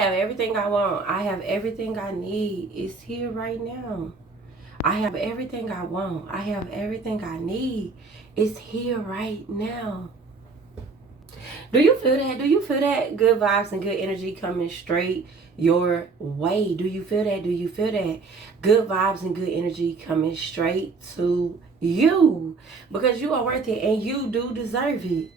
have everything I want. I have everything I need. It's here right now. I have everything I want. I have everything I need. It's here right now. Do you feel that? Do you feel that? Good vibes and good energy coming straight your way. Do you feel that? Do you feel that? Good vibes and good energy coming straight to you. Because you are worth it and you do deserve it.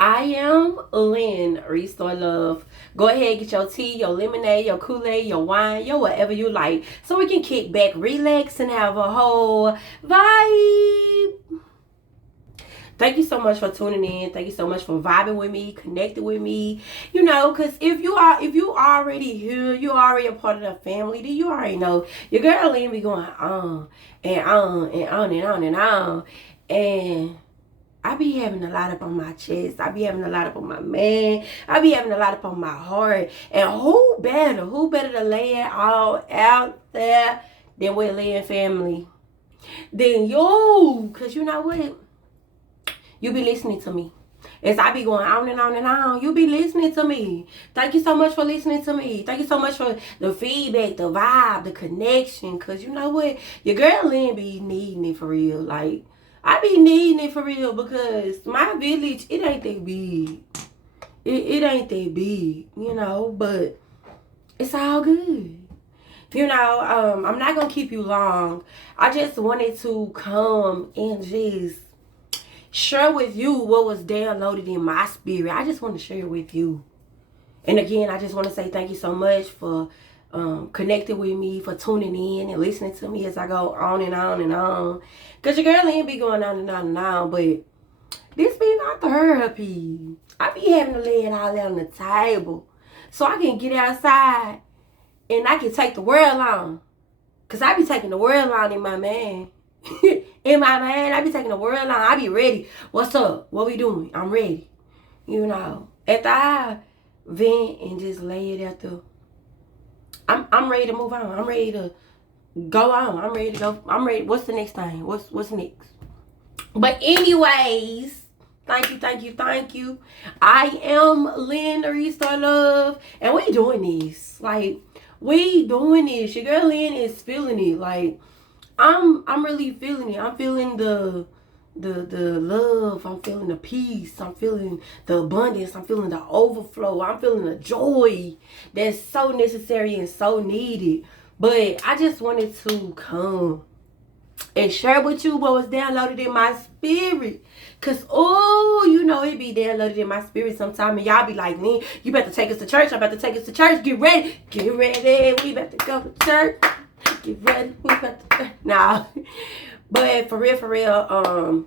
I am Lynn, Restore Love. Go ahead, get your tea, your lemonade, your Kool-Aid, your wine, your whatever you like. So we can kick back, relax, and have a whole vibe. Thank you so much for tuning in. Thank you so much for vibing with me, connecting with me. You know, because if you already here, you already a part of the family, then you already know your girl Lynn be going on and on and on and on and on. And I be having a lot up on my chest. I be having a lot up on my man. I be having a lot up on my heart. And who better to lay it all out there than with Lynn family? Than you. Because you know what? You be listening to me. As I be going on and on and on, you be listening to me. Thank you so much for listening to me. Thank you so much for the feedback, the vibe, the connection. Because you know what? Your girl Lynn be needing it for real. Like, I be needing it for real because my village, it ain't that big. It ain't that big, you know, but it's all good. You know, I'm not going to keep you long. I just wanted to come and just share with you what was downloaded in my spirit. I just want to share it with you. And again, I just want to say thank you so much for connecting with me, for tuning in and listening to me as I go on and on and on. Because your girl ain't be going on and on and on, but this be my therapy. I be having to lay it all out on the table so I can get outside and I can take the world on. Because I be taking the world on in my man. In my man, I be taking the world on. I be ready. What's up? What we doing? I'm ready. You know, after I vent and just lay it out there, I'm ready to move on. I'm ready to go on. I'm ready to go. I'm ready. What's the next thing? What's next? But anyways, thank you. I am Lynn, the Restore Love, and we doing this. Like, we doing this. Your girl Lynn is feeling it. Like, I'm really feeling it. I'm feeling the love. I'm feeling the peace. I'm feeling the abundance. I'm feeling the overflow. I'm feeling the joy that's so necessary and so needed. But I just wanted to come and share with you what was downloaded in my spirit. Cause oh, you know it be downloaded in my spirit sometime, and y'all be like, "Man, you better take us to church. I'm about to take us to church. Get ready. We about to go to church. Get ready. We about to." Nah, but for real,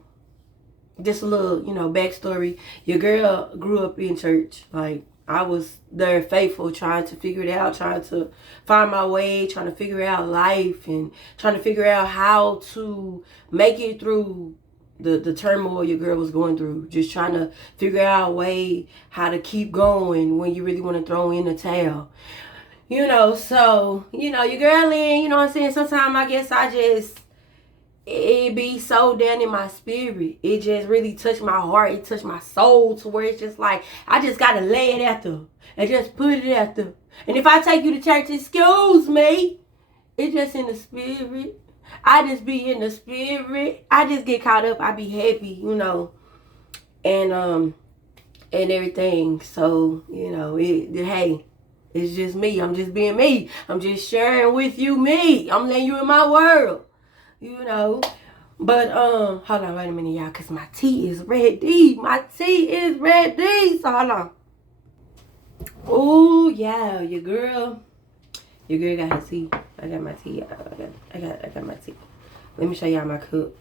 just a little, backstory. Your girl grew up in church. Like, I was there faithful, trying to figure it out, trying to find my way, trying to figure out life, and trying to figure out how to make it through the turmoil your girl was going through. Just trying to figure out a way how to keep going when you really want to throw in the towel. So, your girl in, you know what I'm saying? Sometimes I guess it be so down in my spirit. It just really touched my heart. It touched my soul to where it's just like, I just got to lay it out there and just put it out there. And if I take you to church, excuse me, it's just in the spirit. I just be in the spirit. I just get caught up. I be happy, and everything. So, hey, it's just me. I'm just being me. I'm just sharing with you me. I'm letting you in my world. But hold on, wait a minute, y'all, cause my tea is ready. So hold on. Oh yeah, your girl got her tea. I got my tea. I got my tea. Let me show y'all my cup.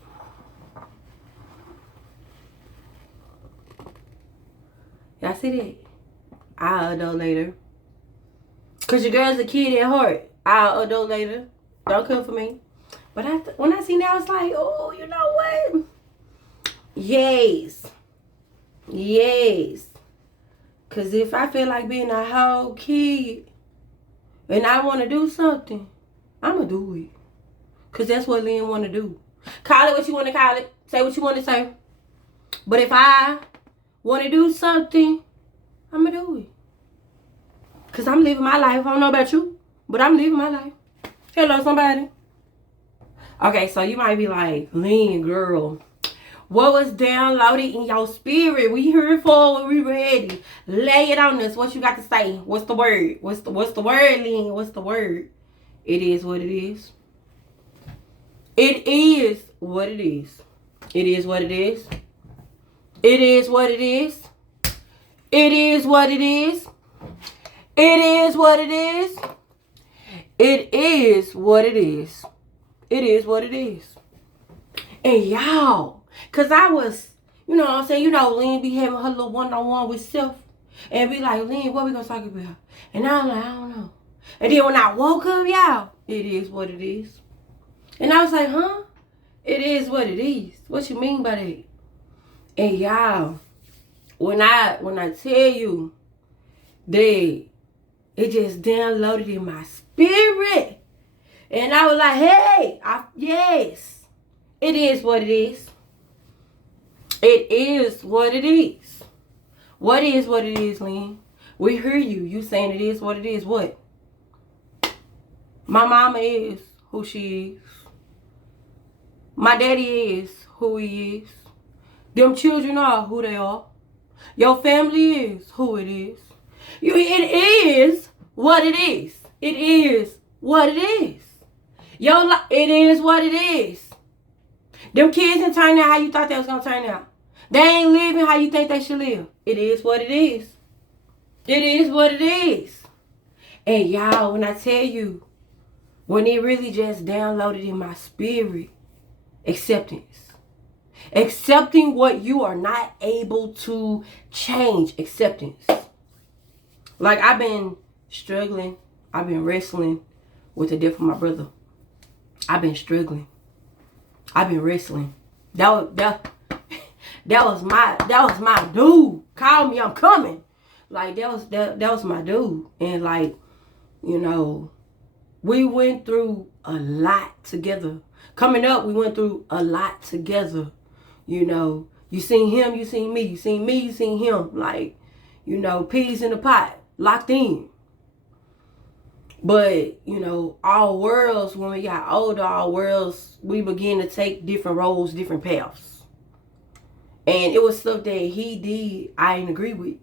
Y'all see that? I'll adult later. Cause your girl's a kid at heart. I'll adult later. Don't come for me. But when I seen that, I was like, oh, you know what? Yes. Because if I feel like being a whole kid and I want to do something, I'm going to do it. Because that's what Lynn want to do. Call it what you want to call it. Say what you want to say. But if I want to do something, I'm going to do it. Because I'm living my life. I don't know about you, but I'm living my life. Hello, somebody. Okay, so you might be like, Lynn, girl, what was downloaded in your spirit? We here for it. We ready. Lay it on us. What you got to say? What's the word? What's the word, Lynn? What's the word? It is what it is. It is what it is. It is what it is. It is what it is. It is what it is. It is what it is. It is what it is. It is what it is. And y'all, cause I was, you know what I'm saying, Lynn be having her little one-on-one with self. And be like, Lynn, what we gonna talk about? And I'm like, I don't know. And then when I woke up, y'all, it is what it is. And I was like, huh? It is what it is. What you mean by that? And y'all, when I tell you that it just downloaded in my spirit. And I was like, hey, yes, it is what it is. It is what it is. What is what it is, Lynn? We hear you. You saying it is what it is. What? My mama is who she is. My daddy is who he is. Them children are who they are. Your family is who it is. It is what it is. It is what it is. It is what it is. Them kids didn't turn out how you thought they was going to turn out. They ain't living how you think they should live. It is what it is. It is what it is. And y'all, when I tell you, when it really just downloaded in my spirit, acceptance. Accepting what you are not able to change. Acceptance. Like, I've been struggling. I've been wrestling with the death of my brother. I've been struggling. I've been wrestling. That was my dude. Call me, I'm coming. Like, that was my dude. And like, we went through a lot together. Coming up, we went through a lot together. You seen him, you seen me. You seen me, you seen him. Like, peas in the pot, locked in. But, our worlds, when we got older, we began to take different roles, different paths. And it was stuff that he did I didn't agree with.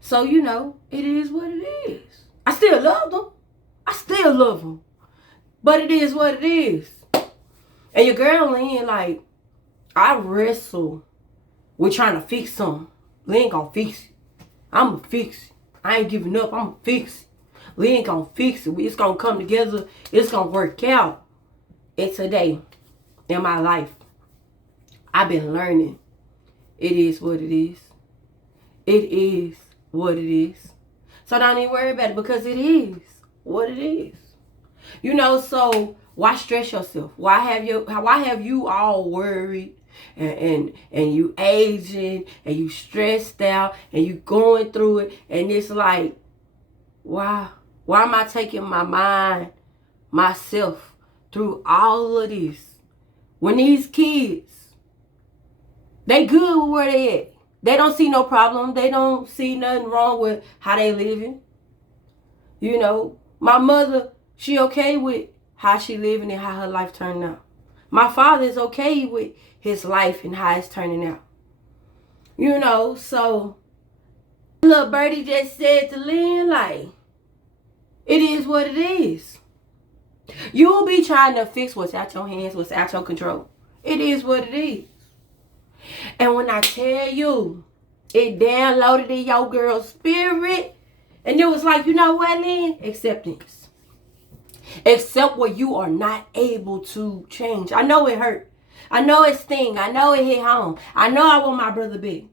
So, it is what it is. I still love him. But it is what it is. And your girl, Lynn, like, I wrestle with trying to fix something. Lynn gonna fix it. I'm gonna fix it. I ain't giving up. I'm gonna fix it. Lynn gonna fix it. It's gonna come together. It's gonna work out. And today, in my life, I've been learning. It is what it is. It is what it is. So don't even worry about it, because it is what it is. So why stress yourself? Why have you all worried and you aging and you stressed out and you going through it, and it's like, why am I taking my mind, myself through all of this when these kids, they good with where they at? They don't see no problem. They don't see nothing wrong with how they living. My mother, she okay with how she living and how her life turning out. My father is okay with his life and how it's turning out. So little birdie just said to Lynn, like, it is what it is. You'll be trying to fix what's out your hands, what's out your control. It is what it is. And when I tell you, it downloaded in your girl's spirit, and it was like, you know what, Lynn? Acceptance. Accept what you are not able to change. I know it hurt. I know it sting. I know it hit home. I know I want my brother back.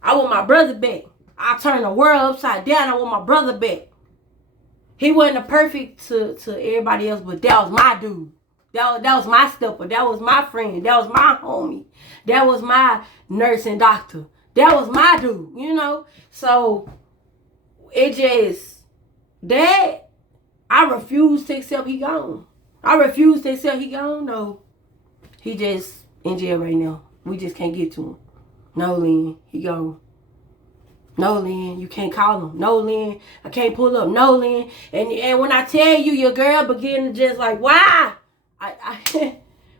I want my brother back. I turn the world upside down. I want my brother back. He wasn't a perfect to everybody else, but that was my dude. That was my stepper. That was my friend. That was my homie. That was my nurse and doctor. That was my dude, So it just, that, I refuse to accept he gone. I refuse to accept he gone. No, he just in jail right now. We just can't get to him. No, Lynn, he gone. No, Lynn, you can't call him. No, Lynn, I can't pull up. No, Lynn. And when I tell you, your girl begin to just like, why?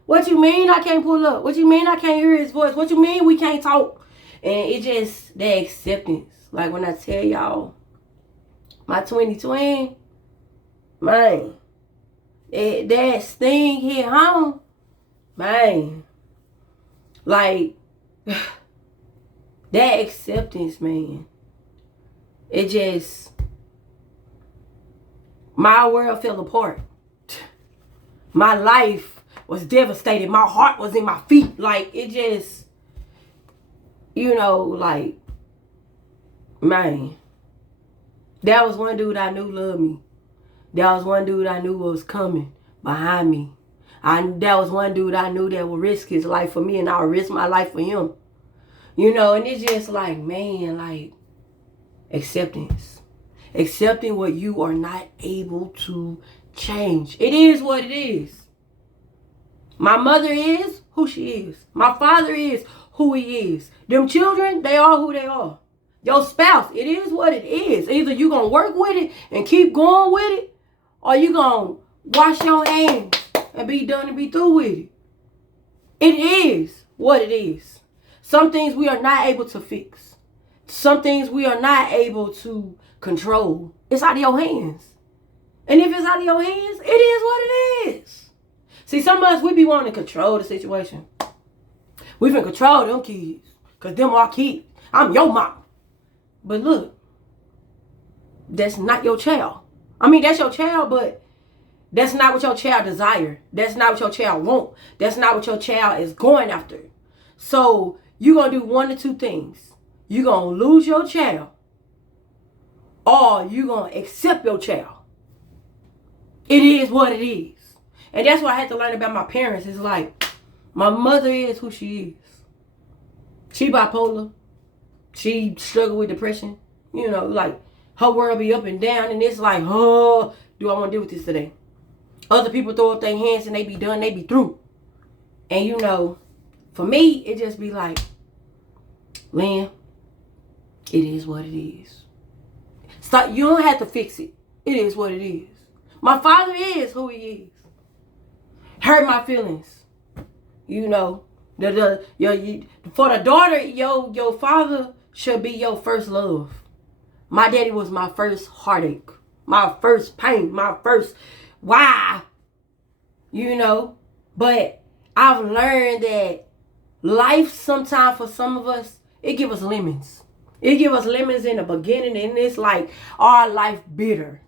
What you mean I can't pull up? What you mean I can't hear his voice? What you mean we can't talk? And it just, that acceptance. Like when I tell y'all, my 2020, man, that sting hit home, man. Like, that acceptance, man. It just, my world fell apart. My life was devastated. My heart was in my feet. Like, it just, you know, like, man. That was one dude I knew loved me. That was one dude I knew was coming behind me. That was one dude I knew that would risk his life for me, and I would risk my life for him. You know, and it's just like, man, like, acceptance. Accepting what you are not able to change. It is what it is. My mother is who she is. My father is who he is. Them children, they are who they are. Your spouse, it is what it is. Either you going to work with it and keep going with it, or you going to wash your hands and be done and be through with it. It is what it is. Some things we are not able to fix. Some things we are not able to control. It's out of your hands. And if it's out of your hands, it is what it is. See, some of us, we be wanting to control the situation. We can control them kids. Because them are kids. I'm your mom. But look, that's not your child. I mean, that's your child, but that's not what your child desire. That's not what your child want. That's not what your child is going after. So you're going to do one or two things. You're going to lose your child, or you're going to accept your child. It is what it is. And that's what I had to learn about my parents. It's like, my mother is who she is. She bipolar. She struggled with depression. You know, like, her world be up and down, and it's like, oh, do I want to deal with this today? Other people throw up their hands and they be done, they be through. And you know, for me, it just be like, Lynn, it is what it is. Stop. You don't have to fix it. It is what it is. My father is who he is. Hurt my feelings. You know, for the daughter, your father should be your first love. My daddy was my first heartache, my first pain, my first why. You know, but I've learned that life sometimes for some of us, it give us lemons. It give us lemons in the beginning, and it's like our life bitter.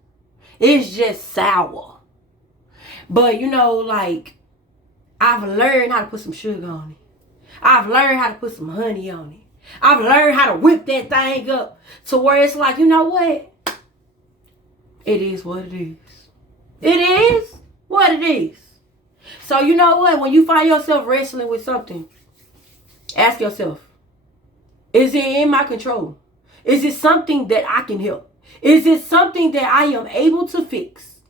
It's just sour. But you know, like, I've learned how to put some sugar on it. I've learned how to put some honey on it. I've learned how to whip that thing up to where it's like, you know what? It is what it is. It is what it is. So you know what? When you find yourself wrestling with something, ask yourself, is it in my control? Is it something that I can help? Is it something that I am able to fix?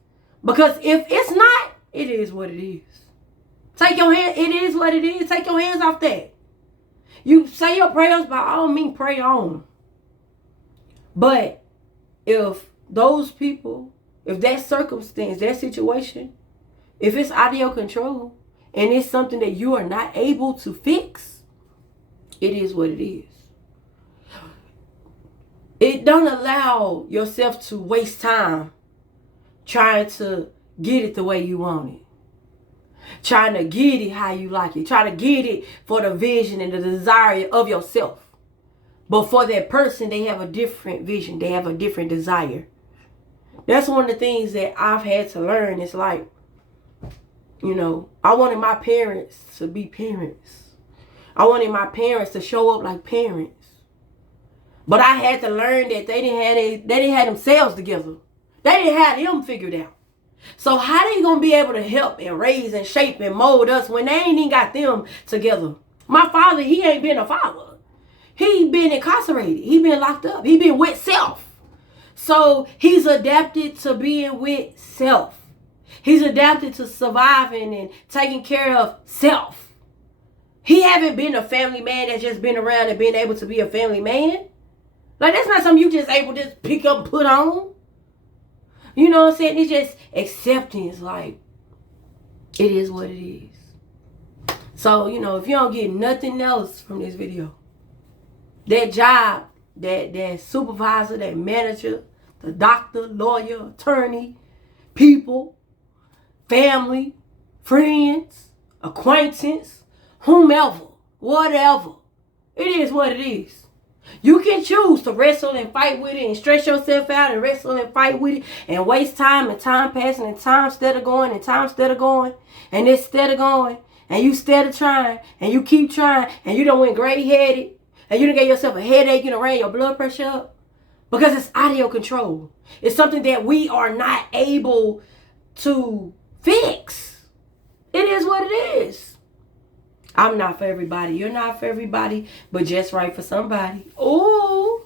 Because if it's not, it is what it is. Take your hand, it is what it is. Take your hands off that. You say your prayers, by all means, pray on. But if those people, if that circumstance, that situation, if it's out of your control and it's something that you are not able to fix, it is what it is. It don't allow yourself to waste time trying to get it the way you want it. Trying to get it how you like it. Trying to get it for the vision and the desire of yourself. But for that person, they have a different vision. They have a different desire. That's one of the things that I've had to learn. It's like, you know, I wanted my parents to be parents. I wanted my parents to show up like parents. But I had to learn that they didn't have themselves together. They didn't have them figured out. So how they gonna be able to help and raise and shape and mold us when they ain't even got them together? My father, he ain't been a father. He been incarcerated. He been locked up. He been with self. So he's adapted to being with self. He's adapted to surviving and taking care of self. He haven't been a family man that's just been around and been able to be a family man. Like, that's not something you just able to just pick up and put on. You know what I'm saying? It's just acceptance. Like, it is what it is. So, you know, if you don't get nothing else from this video, that job, that supervisor, that manager, the doctor, lawyer, attorney, people, family, friends, acquaintance, whomever, whatever. It is what it is. You can choose to wrestle and fight with it and stress yourself out and wrestle and fight with it and waste time and time passing and time instead of going and time instead of going and instead of going and you instead of trying and you keep trying and you don't went gray-headed and you done get yourself a headache, you done ran your blood pressure up because it's out of your control. It's something that we are not able to fix. It is what it is. I'm not for everybody. You're not for everybody, but just right for somebody. Ooh.